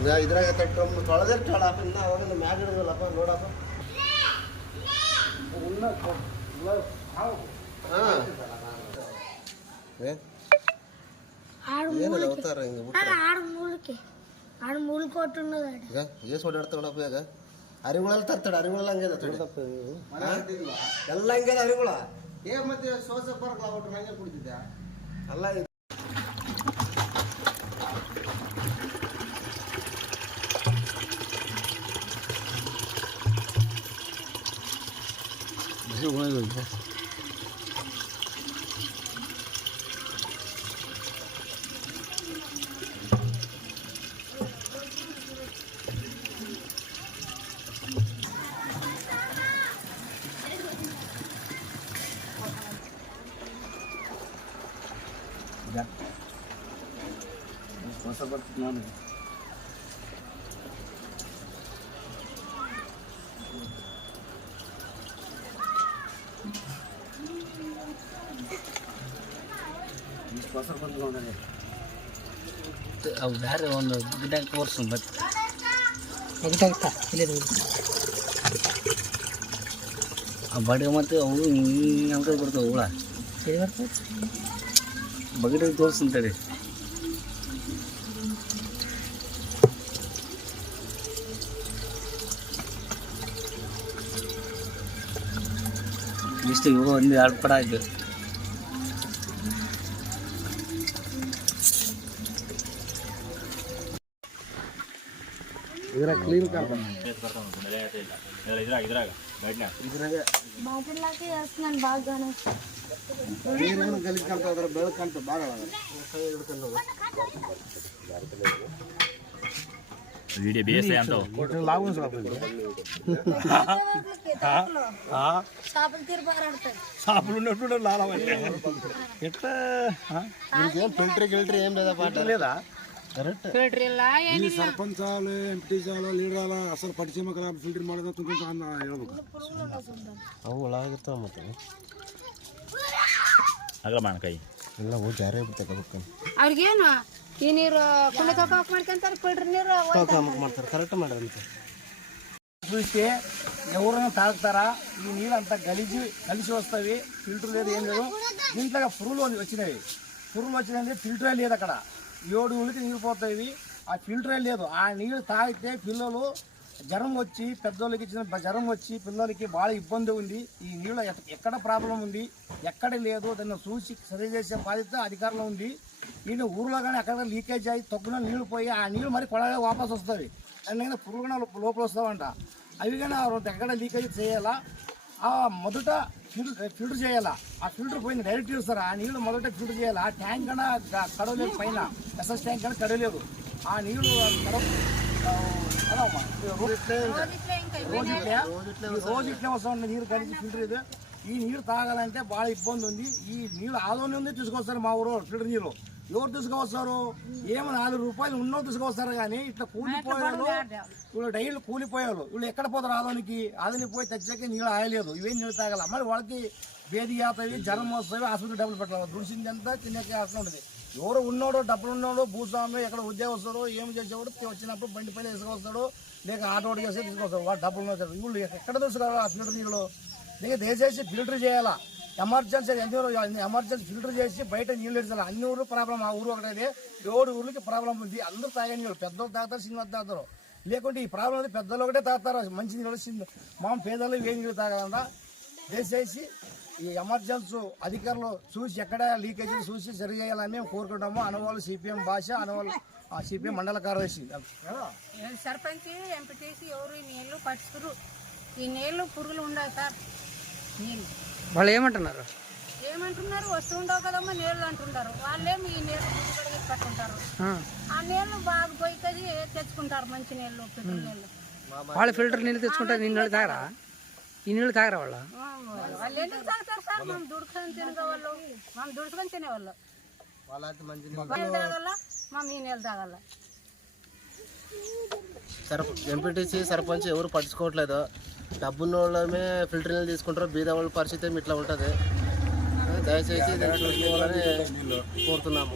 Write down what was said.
ಇದ್ರಾಗ ತೊಳೆದಿರ್ತಾಳಪ್ಪ ಇನ್ನ ಅವಾಗ ಮ್ಯಾಗ ಹಿಡಿದಲ್ಲಪ್ಪ ನೋಡಪ್ಪ. ಏನಲ್ಲ ಅವತಾರ ಹಿಂಗೆ ಈಗ ಏಸು ಓಡಾಡ್ತಾಳಪ್ಪ ಈಗ ಅರಿಗುಳಲ್ಲಿ ತರ್ತಾಳೆ ಅರಿಗುಳಲ್ಲ ಹಂಗೆ ಎಲ್ಲ ಹಂಗೆ ಅರಿಗುಳ ಮತ್ತೆ ಸೋಸ ಬರಲ್ಲ ಒಟ್ಟು ಹಂಗೆ ಕುಡಿತಿದ್ದೆ ಅಲ್ಲ. ನಾನು ಅವು ಬೇರೆ ಒಂದು ಗಿಡ ತೋರಿಸು ಮತ್ತೆ ಆ ಬಡಿಗೆ ಮತ್ತು ಅವು ಹಿಂಗೆ ಬರ್ತಾವೆ ಹುಳ ಬಗಡೆ ತೋರಿಸ್ತಂತೇಳಿ ಇಷ್ಟು ಇವು ಒಂದು 2 ಪಡ ಆಯ್ತು. ಇದ್ರಾಗ ಕ್ಲೀನ್ ಗಲೀಜ್ ಕಾಣ್ತಾ ಅದ್ರ ಬೆಳಕು ಕಾಣ್ತ ಭಾಳ వీడియో బేస్ ఎంత లాగుంది షాపులు ఉన్నట్టు లాలవంటే ఎట్లా ఫిల్టర్ గిల్టర్ ఏం లేదా పాట లేదా ಈ ಸರ್ಪಂಚಾಲ ಎಂಪಿಟಿಸಾಲ ಲೀಡರಾಲ ಅಸಲು ಪರಿಚಯ ಮಕ್ಕಳ ಫಿಲ್ಟರ್ ಮಾಡಿದ ತುಂಬ ಹೇಳ್ಬೇಕು ಅವು ಒಳಗಿರ್ತಾವ ಮತ್ತೆ ಆಗಲ್ಲ ಕೈ ಎಲ್ಲ ಹೋಗಿ ಜಾರೇ ಬಿಡ್ತಕ್ಕ ಅವ್ರಿಗೇನು ಈ ನೀರು ಕುಂಡೆ ತೊಗೊಳಕ್ ಮಾಡ್ಕೊಂತಾರೆ ಫಿಲ್ಟರ್ ನೀರು ಮಾಡ್ತಾರೆ ಕರೆಕ್ಟ್ ಮಾಡ್ರಂತೆ చూస్తే ఎవరైనా తాగుతారా ఈ నీళ్ళు అంతా కలిసి వస్తాయి ఫిల్టర్ లేదు ఏం లేదు దీంట్లో పురుగులు వచ్చినాయి ఫిల్టరే లేదు అక్కడ 7 ఊళ్ళకి నీళ్ళు పోతాయి ఆ ఫిల్టరే లేదు ఆ నీళ్ళు తాగితే పిల్లలు జ్వరం వచ్చి పెద్దోళ్ళకి ఇచ్చిన జ్వరం వచ్చి పిల్లలకి బాగా ఇబ్బంది ఉంది. ఈ నీళ్ళు ఎక్కడ ప్రాబ్లం ఉంది ఎక్కడ లేదు దాన్ని చూసి సరి చేసే బాధ్యత అధికారులు ఉంది. ఈయన ఊర్లో కానీ అక్కడ లీకేజ్ అయ్యి తగ్గున నీళ్ళు పోయి ఆ నీళ్ళు మరి కొడగా వాపసు వస్తుంది అందుకని పురుగున లోపల వస్తామంట అవి కానీ ఎక్కడ లీకేజ్ చేయాలా మొదట ఫిల్టర్ చేయాలా ఆ ఫిల్టర్ పోయింది డైరెక్ట్ ఇస్తారు ఆ నీళ్ళు మొదట ఫిల్టర్ చేయాలి. ఆ ట్యాంక్ కన్నా కడవలేదు పైన ఎస్ఎస్ ట్యాంక్ కన్నా కడవలేదు ఆ నీళ్ళు రోజు ఇట్లే వస్తామండి నీరు కలిసి ఫిల్టర్ ఇది. ఈ నీరు తాగాలంటే బాగా ఇబ్బంది ఉంది. ఈ నీళ్ళు ఆదోని ఉంది తీసుకొస్తారు మా ఊరు ఫిల్టర్ నీళ్ళు ఎవరు తీసుకొస్తారు ఏమో 4 రూపాయలు ఉన్నో తీసుకొస్తారు కానీ ఇట్లా కూలిపోయారు వీళ్ళు డైలీ కూలిపోయారు వీళ్ళు ఎక్కడ పోతారు ఆదోని పోయి తెచ్చాక నీళ్ళు ఆయలేదు ఇవేం నీళ్ళు తాగాల మరి వాళ్ళకి వేది అవుతాయి జ్వరం వస్తాయి హాస్పిటల్ డబ్బులు పెట్టాలి దుడిసిందంతా తినేకే అట్లా ఉంటుంది. ఎవరు ఉన్నాడో డబ్బులు ఉన్నాడో భూస్వామి ఎక్కడ ఉద్యోగస్తాడో ఏం చేసేవాడు వచ్చినప్పుడు బండి పైన తీసుకొస్తాడు లేక ఆటో చేసి తీసుకొస్తాడు వాడు డబ్బులు వచ్చాడు వీళ్ళు ఎక్కడ తీసుకురావాలి ఆ ఫిల్టర్ నీళ్ళు దయచేసి ఫిల్టర్ చేయాలా ఎమర్జెన్సీ ఎమర్జెన్సీ ఫిల్టర్ చేసి బయట నీళ్ళు ఇచ్చాలి. అన్ని ఊరు ప్రాబ్లం ఆ ఊరు ఒకటైతే 7 ఊర్లకి ప్రాబ్లం ఉంది. అందరూ తాగని నీళ్ళు పెద్దలు తాగుతారు చిన్నలు తాగుతారు లేకుంటే ఈ ప్రాబ్లం ఉంది పెద్దలు ఒకటే తాగుతారు మంచి నీళ్ళు మా పేదలు ఏ నీళ్ళు తాగాలన్నా దయచేసి ఈ ఎమర్జెన్సీ అధికారులు చూసి ఎక్కడ లీకేజీలు చూసి సరి చేయాలని మేము కోరుకుంటాము. అనవాళ్ళు సిపిఎం భాష అనవాళ్ళు సిపిఎం మండల కార్యదర్శి సర్పంచ్ ఎంపీటీసీ ఎవరు ఈ నీళ్ళు పట్టుకురు ఈ నీళ్ళు పురుగులు ఉండవు సార్ నీళ్ళు వాళ్ళు ఏమంటున్నారు వస్తూ ఉండవు కదమ్మా నీళ్ళు అంటుంటారు వాళ్ళేమి ఈ నీళ్ళు కడిగి పట్టుకుంటారు ఆ నీళ్ళు బాగా పోయి తెచ్చుకుంటారు మంచి నీళ్ళు ఫిల్టర్ నీళ్ళు వాళ్ళు ఫిల్టర్ నీళ్ళు తెచ్చుకుంటారు నీళ్ళు తాగరా ఈ నీళ్ళు తాగరా వాళ్ళు ఎందుకు తాగుతారు సార్ మనం దుడుచుకొని తినేవాళ్ళు నీళ్ళు తాగల మేము ఈ నీళ్ళు తాగాల. ఎంపీటీసీ సర్పంచ్ ఎవరు పట్టించుకోవట్లేదు డబ్బున్న వాళ్ళమే ఫిల్టర్ నీళ్ళు తీసుకుంటారు బీద వాళ్ళ పరిస్థితి ఇట్లా ఉంటుంది. దయచేసి చూసుకోవాలని కోరుతున్నాము.